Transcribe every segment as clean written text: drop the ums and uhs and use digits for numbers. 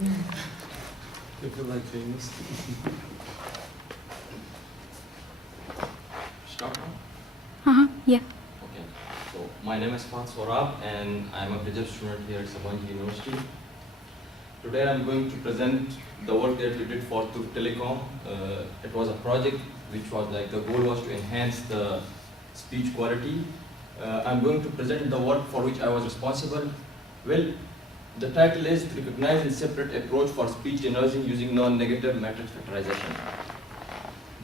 You feel like famous? Start now? Yeah. Okay. So my name is Fat Sorab and I'm a graduate student here at Sabanji University. Today I'm going to present the work that we did for Turk Telecom. It was a project which was like the goal was to enhance the speech quality. I'm going to present the work for which I was responsible. Well, the title is Recognize and Separate Approach for Speech Denoising Using Non-Negative Matrix Factorization.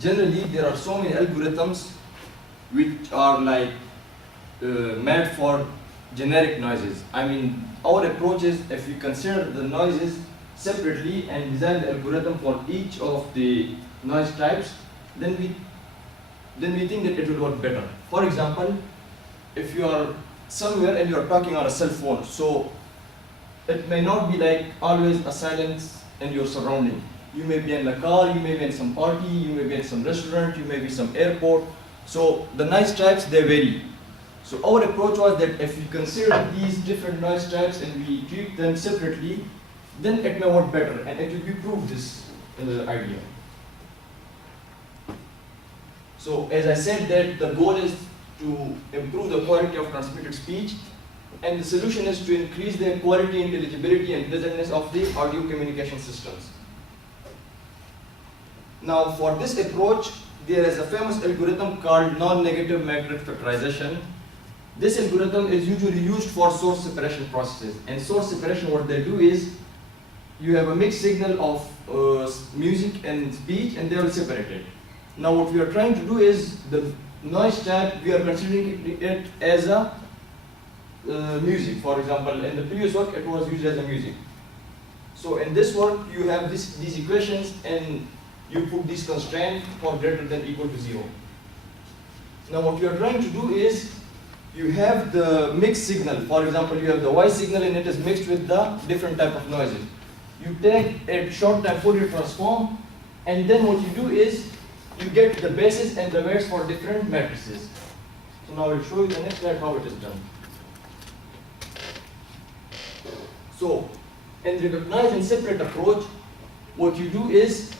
Generally, there are so many algorithms which are like made for generic noises. I mean, our approach is if we consider the noises separately and design the algorithm for each of the noise types, then we think that it will work better. For example, if you are somewhere and you are talking on a cell phone, so it may not be like always a silence in your surrounding. You may be in a car, you may be in some party, you may be in some restaurant, you may be some airport. So the noise types, they vary. So our approach was that if we consider these different noise types and we treat them separately, then it may work better and it will be proved this idea. So as I said that the goal is to improve the quality of transmitted speech, and the solution is to increase the quality, intelligibility and pleasantness of the audio communication systems. Now for this approach, there is a famous algorithm called non-negative matrix factorization. This algorithm is usually used for source separation processes. And source separation, what they do is, you have a mixed signal of music and speech and they will separate it. Now what we are trying to do is, the noise type, we are considering it as a music. For example, in the previous work, it was used as a music. So in this work, you have these equations and you put these constraints for greater than equal to 0. Now what you are trying to do is, you have the mixed signal. For example, you have the Y signal and it is mixed with the different type of noises. You take a short time Fourier transform, and then what you do is, you get the basis and the weights for different matrices. So now I will show you the next slide how it is done. So, in recognize and separate approach, what you do is,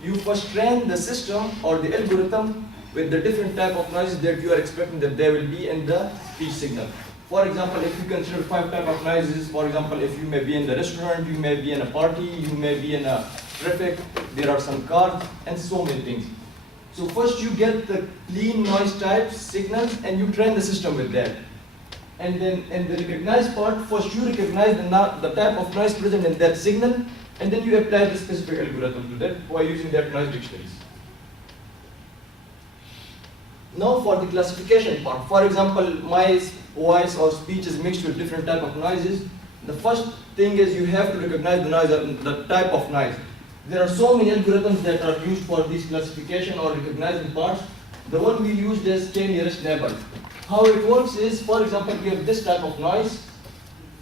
you first train the system or the algorithm with the different type of noises that you are expecting that there will be in the speech signal. For example, if you consider 5 type of noises, for example, if you may be in the restaurant, you may be in a party, you may be in a traffic, there are some cars, and so many things. So first you get the clean noise type signals and you train the system with that. And then in the recognize part, first you recognize the type of noise present in that signal, and then you apply the specific algorithm to that by using that noise dictionaries. Now for the classification part, for example, my voice or speech is mixed with different type of noises. The first thing is you have to recognize the noise, the type of noise. There are so many algorithms that are used for this classification or recognizing parts. The one we used is k-nearest neighbor. How it works is, for example, we have this type of noise,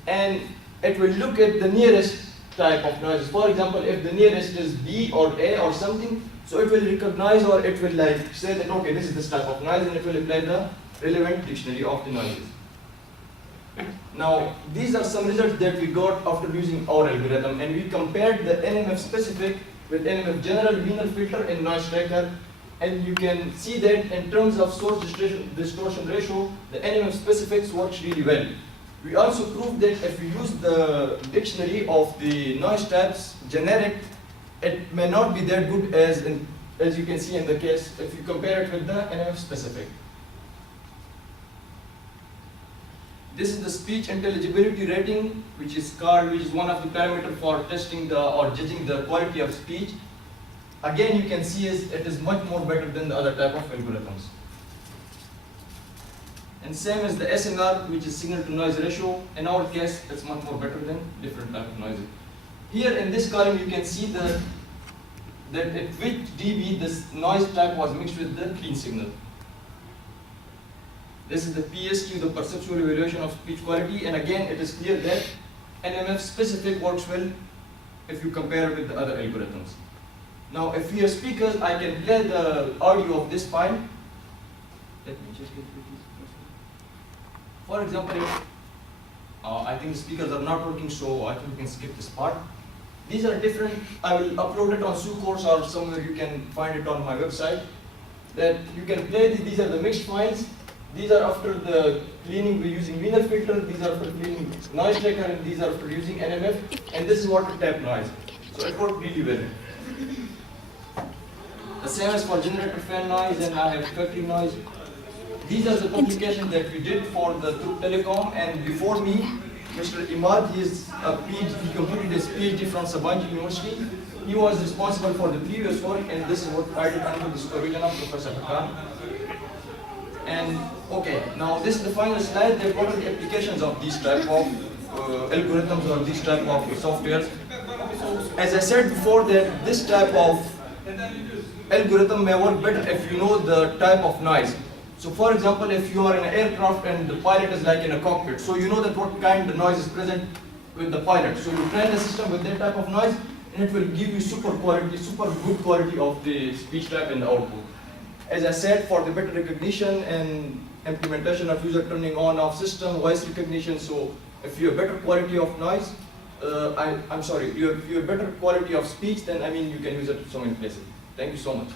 and it will look at the nearest type of noises. For example, if the nearest is B or A or something, so it will recognize or it will like say that okay, this is this type of noise, and it will apply the relevant dictionary of the noises. Now, these are some results that we got after using our algorithm, and we compared the NMF specific with NMF general linear filter in noise tracker, and you can see that in terms of source distortion ratio, the NMF specifics works really well. We also proved that if we use the dictionary of the noise types generic, it may not be that good as you can see in the case if you compare it with the NMF specific. This is the speech intelligibility rating, which is one of the parameters for testing or judging the quality of speech. Again, you can see it is much more better than the other type of algorithms. And same as the SNR, which is signal to noise ratio. In our case, it's much more better than different type of noises. Here in this column, you can see that at which dB this noise type was mixed with the clean signal. This is the PSQ, the perceptual evaluation of speech quality, and again it is clear that NMF specific works well if you compare it with the other algorithms. Now if we have speakers, I can play the audio of this file. Let me check it. For example, I think the speakers are not working, so I think we can skip this part. These are different. I will upload it on SuCourse or somewhere you can find it on my website. That you can play. These are the mixed files. These are after the cleaning we're using Wiener filter. These are after cleaning noise checker, and these are after using NMF. And this is water tap noise. So it worked really well. The same as for generator fan noise, and I have factory noise. These are the publications that we did for the Through Telecom, and before me, Mr. Imad, he is a PhD, he completed his PhD from Sabancı University. He was responsible for the previous work, and this is what I did under the supervision of Professor Khan. And okay, now this is the final slide. There are the applications of these type of algorithms or these type of softwares. As I said before, that this type of algorithm may work better if you know the type of noise. So for example, if you are in an aircraft and the pilot is like in a cockpit, so you know that what kind of noise is present with the pilot. So you train the system with that type of noise, and it will give you super good quality of the speech type and the output. As I said, for the better recognition and implementation of user turning on off system, voice recognition, so if you have better quality of noise, you have better quality of speech, then I mean you can use it so many places. Thank you so much.